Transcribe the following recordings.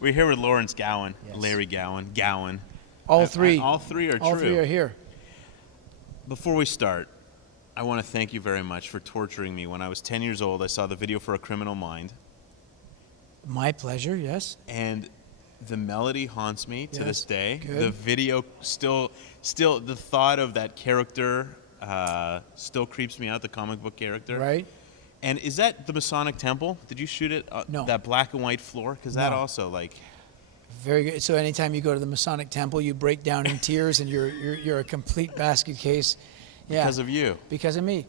We're here with Lawrence Gowan, Yes. Larry Gowan, Gowan. All three. All three are All true. three are here. Before we start, I want to thank you very much for torturing me. When I was 10 years old, I saw the video for A Criminal Mind, My pleasure, yes. and the melody haunts me to this Yes, day. good. The video still, the thought of that character still creeps me out, the comic book character. Right? And is that the Masonic Temple? Did you shoot it No. that black and white floor? Because that No. also, like, Very good. So anytime you go to the Masonic Temple, you break down in tears and you're a complete basket case. Yeah. because of you. Because of me.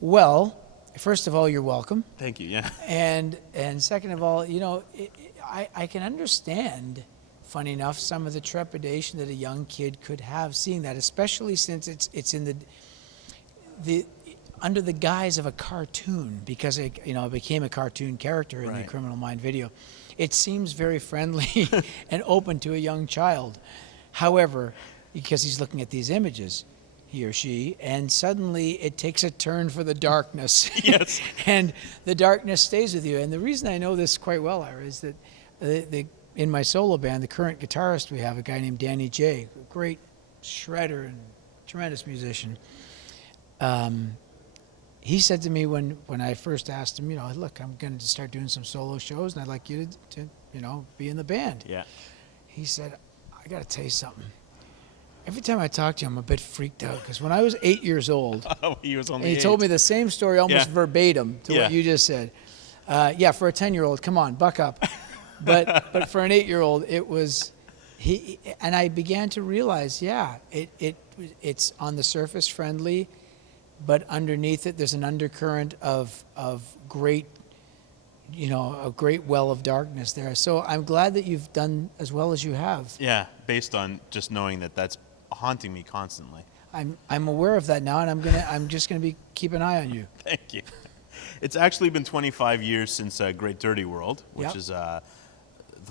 Well, first of all, you're welcome. Thank you, yeah. And second of all, you know, I can understand, funny enough, some of the trepidation that a young kid could have seeing that, especially since it's in the under the guise of a cartoon, because it became a cartoon character in the Right. Criminal Mind video. It seems very friendly and open to a young child. However, because he's looking at these images, he or she, and suddenly it takes a turn for the darkness. Yes. And the darkness stays with you. And the reason I know this quite well, Ira, is that in my solo band, the current guitarist we have, a guy named Danny J, a great shredder and tremendous musician. He said to me when I first asked him, look, I'm going to start doing some solo shows, and I'd like you to be in the band. Yeah. He said, I got to tell you something. Every time I talk to you, I'm a bit freaked out, because when I was 8 years old, Oh, he was only and he told me the same story almost Yeah. verbatim to Yeah. what you just said. Yeah, for a 10-year-old, come on, buck up. But for an 8-year-old, it was and I began to realize, it's on the surface friendly, but underneath it there's an undercurrent of great, a great well of darkness there. So I'm glad that you've done as well as you have. Yeah, based on just knowing that that's haunting me constantly. I'm aware of that now, and I'm just gonna keep an eye on you. Thank you. It's actually been 25 years since Great Dirty World, which Yep. is the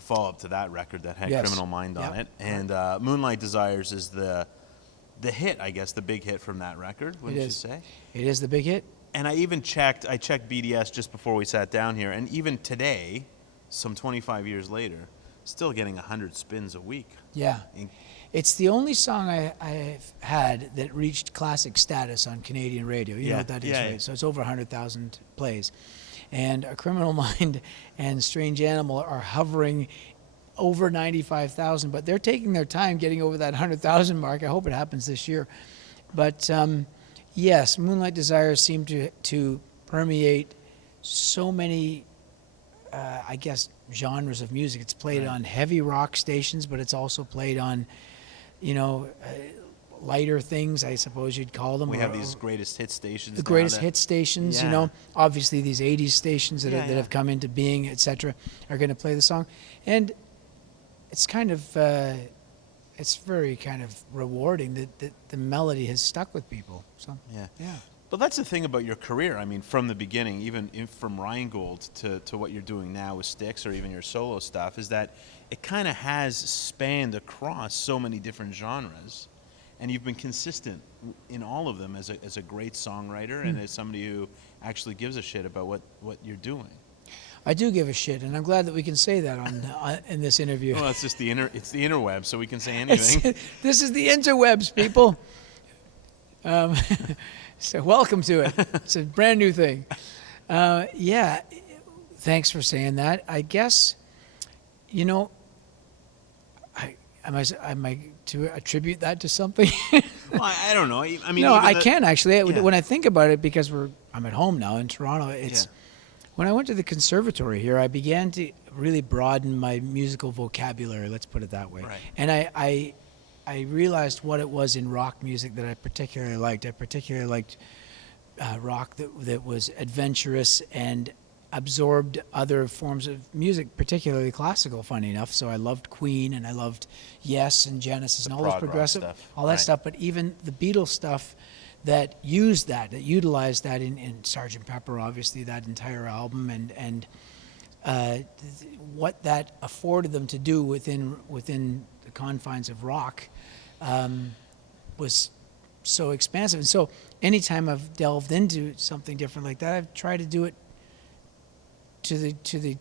follow-up to that record that had Yes. Criminal Mind on Yep. it. And Moonlight Desires is the hit, I guess, the big hit from that record, wouldn't you is. say? It is the big hit. And I checked BDS just before we sat down here, and even today, some 25 years later, still getting 100 spins a week. Yeah. In- It's the only song I've had that reached classic status on Canadian radio. You know Yeah, what that is, yeah, right? yeah. So it's over 100,000 plays. And A Criminal Mind and Strange Animal are hovering over 95,000, but they're taking their time getting over that 100,000 mark. I hope it happens this year. But yes, Moonlight Desires seem to permeate so many, I guess, genres of music. It's played Right. on heavy rock stations, but it's also played on, lighter things, I suppose you'd call them. We or- have these greatest hit stations. the now greatest that- hit stations, Yeah. obviously these 80s stations that, Yeah, that yeah. have come into being, etc., are going to play the song. And it's kind of, it's very kind of rewarding that the melody has stuck with people. So, Yeah. yeah. But that's the thing about your career. I mean, from the beginning, from Rheingold to what you're doing now with Styx or even your solo stuff, is that it kind of has spanned across so many different genres, and you've been consistent in all of them as a great songwriter and as somebody who actually gives a shit about what you're doing. I do give a shit, and I'm glad that we can say that in this interview. Well, it's just the interweb, so we can say anything. This is the interwebs, people. So welcome to it. It's a brand new thing. Yeah, thanks for saying that. I guess, am I to attribute that to something? Well, I don't know. I mean, No, even I the- can actually. Yeah. When I think about it, because I'm at home now in Toronto. It's Yeah. when I went to the conservatory here, I began to really broaden my musical vocabulary. Let's put it that way. Right. And I realized what it was in rock music that I particularly liked. I particularly liked rock that was adventurous and absorbed other forms of music, particularly classical, funny enough. So I loved Queen, and I loved Yes and Genesis and all prog those rock progressive, stuff, all that right. stuff. But even the Beatles stuff that utilized that in Sgt. Pepper, obviously, that entire album, and what that afforded them to do within the confines of rock was so expansive. And so anytime I've delved into something different like that, I've tried to do it to the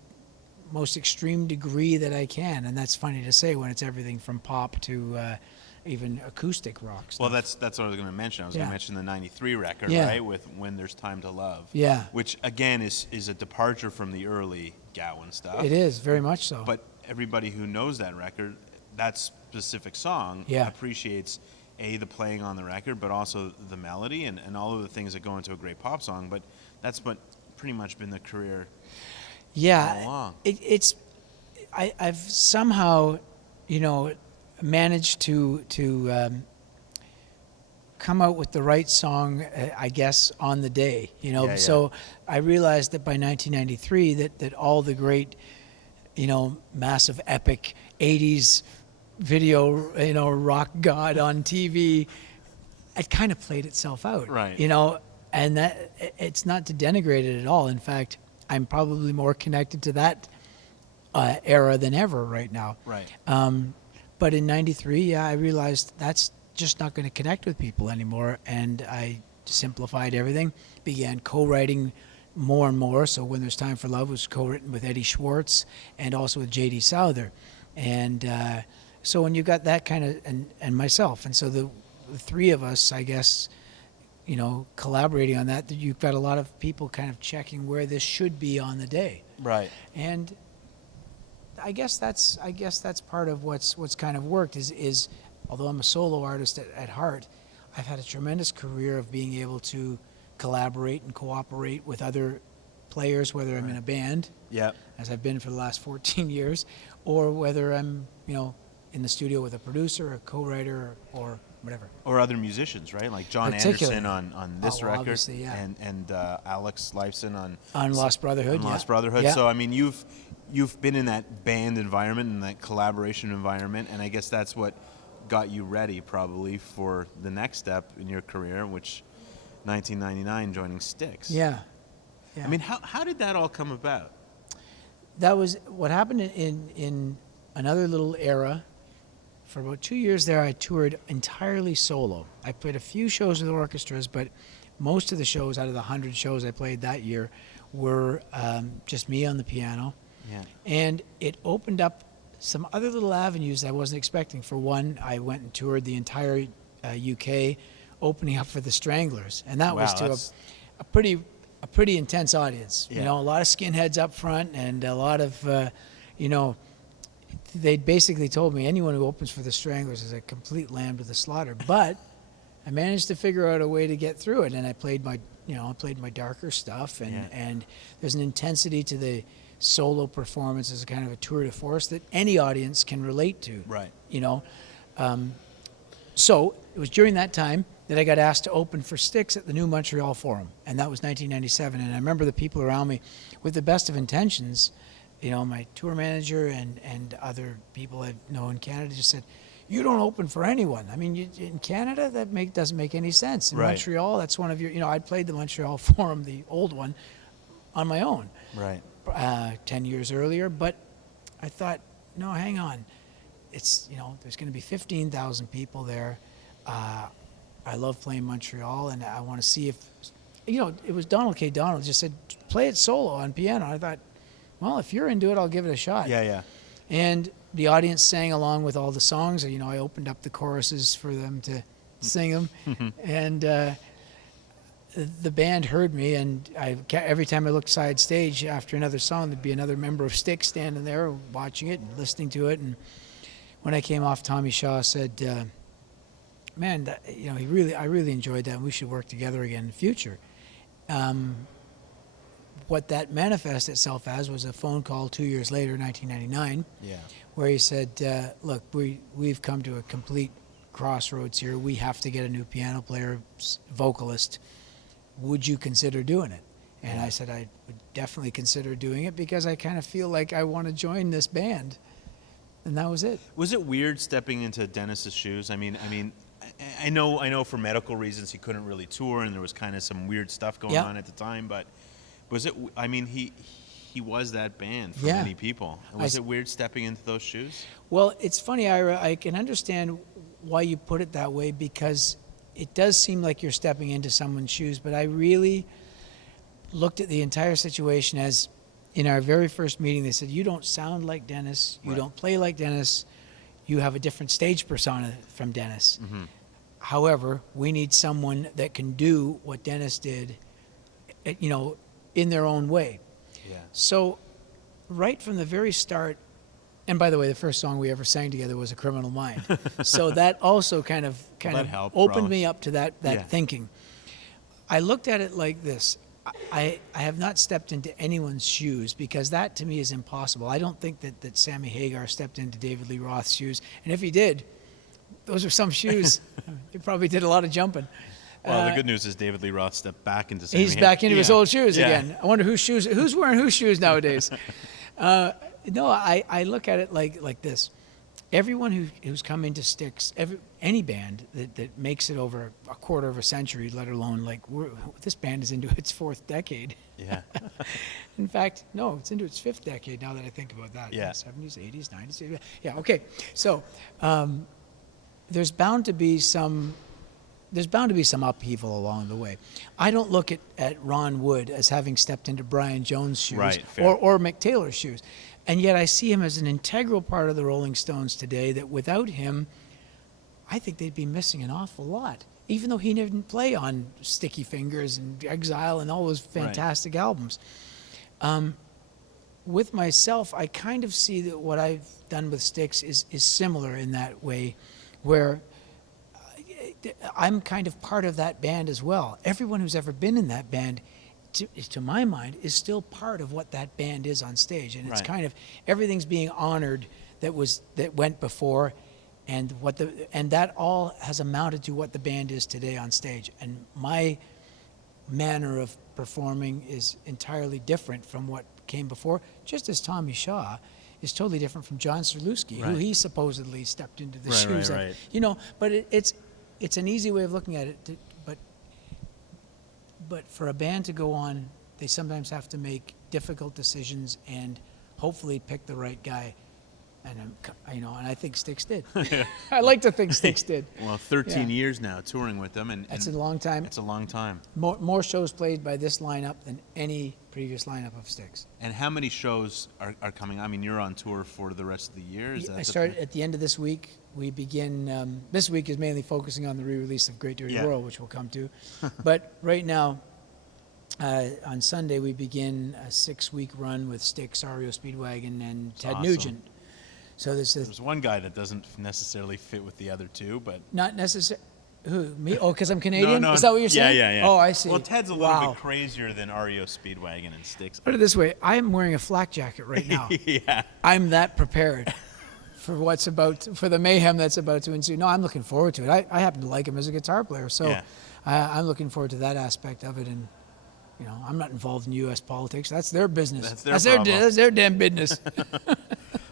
most extreme degree that I can. And that's funny to say when it's everything from pop to even acoustic rock stuff. Well, that's what I was going to mention. I was going to mention the '93 record, Yeah. right, with "When There's Time to Love." Yeah. Which again is a departure from the early Gowan stuff. It is, very much so. But everybody who knows that record, that specific song, Yeah. appreciates the playing on the record, but also the melody and all of the things that go into a great pop song. But that's what pretty much been the career all yeah, along. I've somehow, managed to come out with the right song, I guess, on the day. Yeah. So I realized that by 1993 that all the great, massive epic 80s video, rock god on TV, it kind of played itself out. Right. And that it's not to denigrate it at all. In fact, I'm probably more connected to that era than ever right now. Right. But in '93, I realized that's just not going to connect with people anymore, and I simplified everything, began co-writing more and more. So When There's Time for Love was co-written with Eddie Schwartz and also with J.D. Souther. And so when you got that kind of, and myself, and so the three of us, I guess, collaborating on that, you've got a lot of people kind of checking where this should be on the day. Right. And I guess that's part of what's kind of worked is although I'm a solo artist at heart, I've had a tremendous career of being able to collaborate and cooperate with other players, whether I'm in a band, Yeah. as I've been for the last 14 years, or whether I'm, in the studio with a producer, a co-writer, or whatever. Or other musicians, right? Like John Particularly. Anderson on this Oh, record, obviously, yeah. and Alex Lifeson On Lost Brotherhood, on yeah. Lost Brotherhood. Yeah. So I mean, you've been in that band environment and that collaboration environment, and I guess that's what got you ready probably for the next step in your career, which 1999 joining Styx. Yeah. Yeah. I mean, how did that all come about? That was what happened in another little era. For about 2 years there, I toured entirely solo. I played a few shows with orchestras, but most of the shows, out of the 100 shows I played that year, were just me on the piano. Yeah. And it opened up some other little avenues I wasn't expecting. For one, I went and toured the entire UK, opening up for the Stranglers, and that was Wow, to a pretty intense audience. Yeah. A lot of skinheads up front, and a lot of they basically told me anyone who opens for the Stranglers is a complete lamb to the slaughter. But I managed to figure out a way to get through it, and I played my darker stuff, and there's an intensity to the solo performance as a kind of a tour de force that any audience can relate to. Right. So it was during that time that I got asked to open for Styx at the New Montreal Forum, and that was 1997. And I remember the people around me, with the best of intentions, my tour manager and other people I know in Canada just said, "You don't open for anyone. I mean, in Canada, that doesn't make any sense. In Right. Montreal, that's one of your, I'd played the Montreal Forum, the old one, on my own. Right. 10 years earlier, but I thought, no, hang on. It's, there's going to be 15,000 people there. I love playing Montreal, and I want to see if, it was Donald K. Donald just said, play it solo on piano. I thought, well, if you're into it, I'll give it a shot. Yeah. And the audience sang along with all the songs. I opened up the choruses for them to sing them. And the band heard me, and every time I looked side stage after another song, there'd be another member of Styx standing there watching it and listening to it. And when I came off, Tommy Shaw said, "Man, I really enjoyed that, and we should work together again in the future." What that manifested itself as was a phone call 2 years later, 1999, Yeah. where he said, "Look, we've come to a complete crossroads here. We have to get a new piano player, vocalist. Would you consider doing it?" And I said I would definitely consider doing it because I kind of feel like I want to join this band. And that was it. Was it weird stepping into Dennis's shoes? I mean, I know for medical reasons he couldn't really tour, and there was kind of some weird stuff going on at the time. But was it? I mean, he was that band for many people. Was it weird stepping into those shoes? Well, it's funny, Ira. I can understand why you put it that way because it does seem like you're stepping into someone's shoes. But I really looked at the entire situation as in our very first meeting, they said, "You don't sound like Dennis. You Right. don't play like Dennis. You have a different stage persona from Dennis. However, we need someone that can do what Dennis did, in their own way." Yeah. So, right from the very start, and by the way, the first song we ever sang together was "A Criminal Mind," so that also kind of that helped, opened probably. me up to that Yeah. thinking. I looked at it like this. I have not stepped into anyone's shoes because that to me is impossible. I don't think that Sammy Hagar stepped into David Lee Roth's shoes. And if he did, those are some shoes. He probably did a lot of jumping. Well, the good news is David Lee Roth stepped back into Sammy He's back into his Yeah. old shoes Yeah. again. I wonder who's wearing whose shoes nowadays. No, I look at it like this. Everyone who's come into Styx, any band that makes it over a quarter of a century, let alone this band is into its fourth decade. Yeah. In fact, no, it's into its fifth decade now that I think about that. Yeah. 70s, 80s, 90s. Yeah, okay. So there's bound to be some upheaval along the way. I don't look at Ron Wood as having stepped into Brian Jones' shoes Right, fair. or Mick Taylor's shoes. And yet I see him as an integral part of the Rolling Stones today that without him, I think they'd be missing an awful lot. Even though he didn't play on Sticky Fingers and Exile and all those fantastic albums. With myself, I kind of see that what I've done with Styx is similar in that way, where I'm kind of part of that band as well. Everyone who's ever been in that band, to my mind, is still part of what that band is on stage, and it's Right. kind of everything's being honored that went before, and that all has amounted to what the band is today on stage. And my manner of performing is entirely different from what came before, just as Tommy Shaw is totally different from John Serluski, who Right. he supposedly stepped into the Right, shoes right, of. right. But it's an easy way of looking at it. But for a band to go on, they sometimes have to make difficult decisions and hopefully pick the right guy. And and I think Styx did. I like to think Styx did. Well, 13 Yeah. years now touring with them, and That's a long time. It's a long time. More shows played by this lineup than any previous lineup of Styx. And how many shows are coming? I mean, you're on tour for the rest of the year. Is that I the start plan? at the end of this week. We begin. This week is mainly focusing on the re-release of Great Dirty Yeah. World, which we'll come to. But right now, on Sunday, we begin a 6-week run with Styx, REO Speedwagon, and Ted awesome. Nugent. So this is There's one guy that doesn't necessarily fit with the other two, but not necessary. Who, me? Oh, because I'm Canadian? No, Is that what you're saying? Yeah, yeah. Oh, I see. Well, Ted's a little Wow. bit crazier than REO Speedwagon and Styx. Put it this way, I am wearing a flak jacket right now. Yeah. I'm that prepared for for the mayhem that's about to ensue. No, I'm looking forward to it. I happen to like him as a guitar player, so Yeah. I'm looking forward to that aspect of it. And I'm not involved in U.S. politics. That's their business. That's their problem. That's their damn business.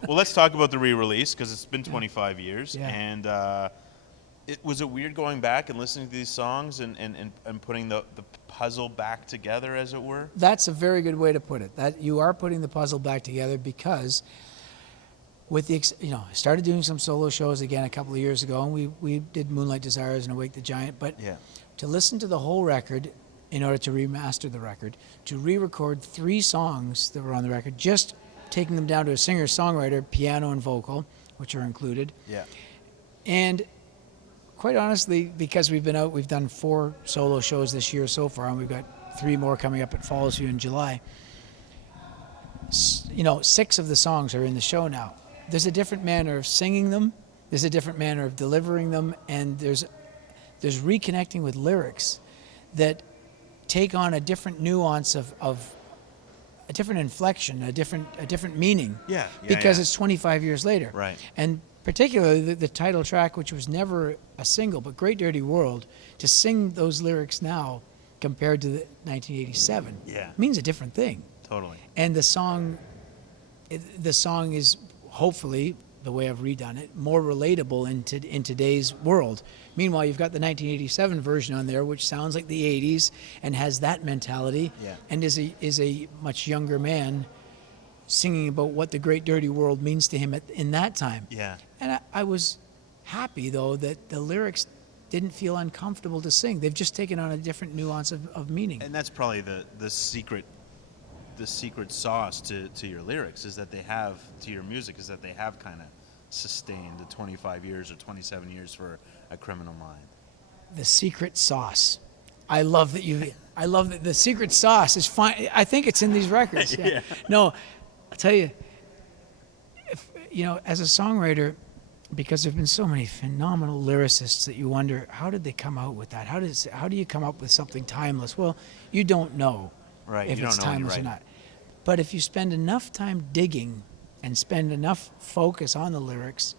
Well, let's talk about the re-release because it's been 25 years, Yeah. and was it weird going back and listening to these songs and putting the puzzle back together, as it were? That's a very good way to put it. That you are putting the puzzle back together because with I started doing some solo shows again a couple of years ago, and we did Moonlight Desires and Awake the Giant, but Yeah. to listen to the whole record in order to remaster the record, to re-record 3 songs that were on the record, just taking them down to a singer-songwriter, piano and vocal, which are included. Yeah. And quite honestly, because we've been out, we've done 4 solo shows this year so far, and we've got 3 more coming up at Falls View in July. 6 of the songs are in the show now. There's a different manner of singing them, there's a different manner of delivering them, and there's reconnecting with lyrics that take on a different nuance of a different inflection, a different meaning. Yeah, because yeah. it's 25 years later. Right. And particularly the title track, which was never a single, but Great Dirty World, to sing those lyrics now compared to 1987 Yeah. means a different thing. Totally. And the song is hopefully, the way I've redone it, more relatable in today's world. Meanwhile, you've got the 1987 version on there, which sounds like the 80s and has that mentality, Yeah. and is a much younger man singing about what the Great Dirty World means to him in that time. Yeah. And I was happy, though, that the lyrics didn't feel uncomfortable to sing. They've just taken on a different nuance of meaning. And that's probably the secret the secret sauce to your lyrics is that they have to your music is that they have kind of sustained the 25 years or 27 years for A Criminal Mind. The secret sauce. I love that the secret sauce is fine. I think it's in these records. Yeah. Yeah. No, I'll tell you, as a songwriter, because there have been so many phenomenal lyricists that you wonder, how did they come out with that? How do you come up with something timeless? Well, you don't know Right. if You it's don't know when you're timeless or right. not. But if you spend enough time digging and spend enough focus on the lyrics,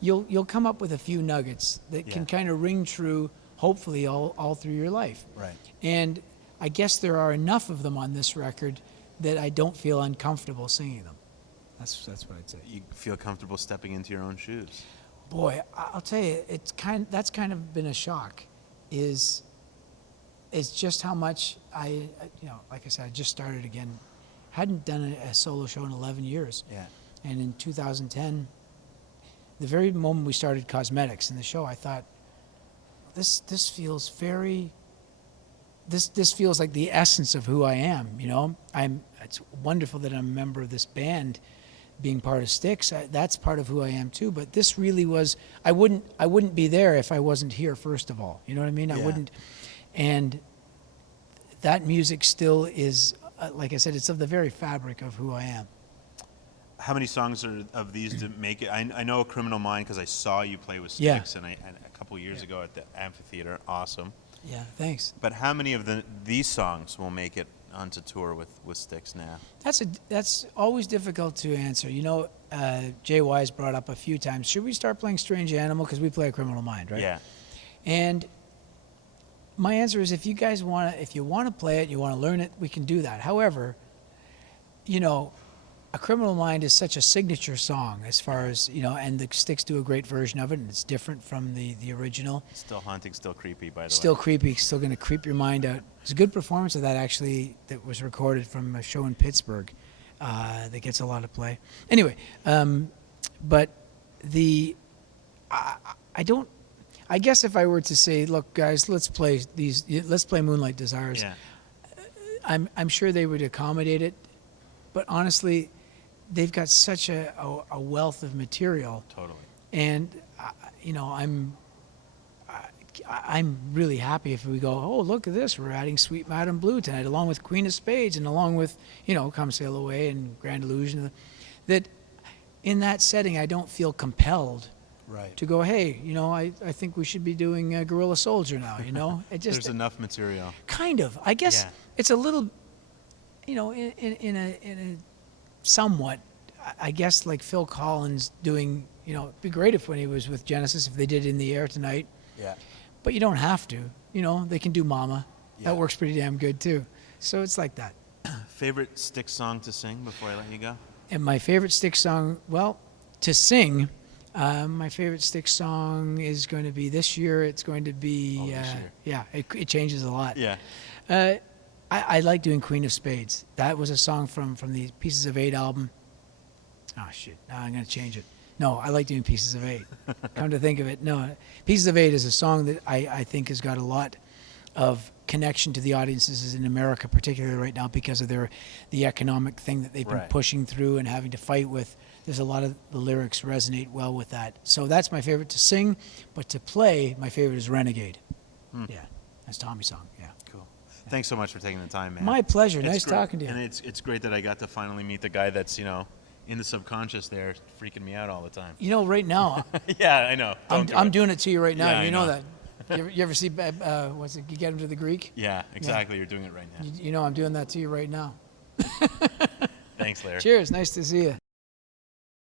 you'll come up with a few nuggets that can Yeah. kind of ring true, hopefully all through your life. Right. And I guess there are enough of them on this record that I don't feel uncomfortable singing them. That's what I'd say. You feel comfortable stepping into your own shoes. Boy, I'll tell you, that's kind of been a shock. Is just how much like I said, I just started again. Hadn't done a solo show in 11 years. Yeah. And in 2010, the very moment we started Cosmetics in the show, I thought, this feels very. This feels like the essence of who I am. It's wonderful that I'm a member of this band, being part of Styx. That's part of who I am too. But this really was. I wouldn't be there if I wasn't here. First of all, you know what I mean. I Yeah. wouldn't. And that music still is, like I said, it's of the very fabric of who I am. How many songs of these to make it? I know A Criminal Mind because I saw you play with Yeah. Styx and a couple years ago at the amphitheater. Awesome. Yeah, thanks. But how many of these songs will make it onto tour with Styx now? That's always difficult to answer. Jay Wise brought up a few times, should we start playing Strange Animal? Because we play A Criminal Mind, right? Yeah. And my answer is, if you want to play it, you want to learn it, we can do that. However, A Criminal Mind is such a signature song as far as, and the Styx do a great version of it, and it's different from the original. Still haunting, still creepy, by the Still way. creepy, still going to creep your mind out. There's a good performance of that, actually, that was recorded from a show in Pittsburgh that gets a lot of play. Anyway, but I guess if I were to say, look, guys, let's play Moonlight Desires, Yeah. I'm sure they would accommodate it, but honestly, they've got such a wealth of material, Totally. and I'm really happy if we go, oh, look at this, we're adding Sweet Madam Blue tonight, along with Queen of Spades, and along with Come Sail Away and Grand Illusion. That in that setting, I don't feel compelled Right. to go, hey, I think we should be doing Guerrilla Soldier now. It just There's enough material. kind of. I guess Yeah. it's a little, in a somewhat, I guess, like Phil Collins doing, it'd be great if when he was with Genesis, if they did In the Air Tonight, Yeah. but you don't have to. They can do Mama. Yeah. That works pretty damn good too. So it's like that. Favorite Styx song to sing before I let you go? And my favorite Styx song, well, to sing, my favorite Styx song is going to be this year. It's going to be, Oh, this year. yeah, it changes a lot. Yeah. I like doing Queen of Spades. That was a song from the Pieces of Eight album. Oh, shit. Now I'm going to change it. No, I like doing Pieces of Eight. Come to think of it, no. Pieces of Eight is a song that I think has got a lot of connection to the audiences in America, particularly right now because of the economic thing that they've been Right. pushing through and having to fight with. There's a lot of the lyrics resonate well with that. So that's my favorite to sing, but to play, my favorite is Renegade. Yeah, that's Tommy's song, yeah. Cool. Thanks so much for taking the time, man. My pleasure. It's Nice great- talking to you. And it's great that I got to finally meet the guy that's, in the subconscious there, freaking me out all the time. Right now, Yeah, I know. I'm doing it to you right now. Yeah, I you know know. that. You ever see, what's it, You Get Him to the Greek? Yeah, exactly. You're doing it right now. I'm doing that to you right now. Thanks, Larry. Cheers. Nice to see you.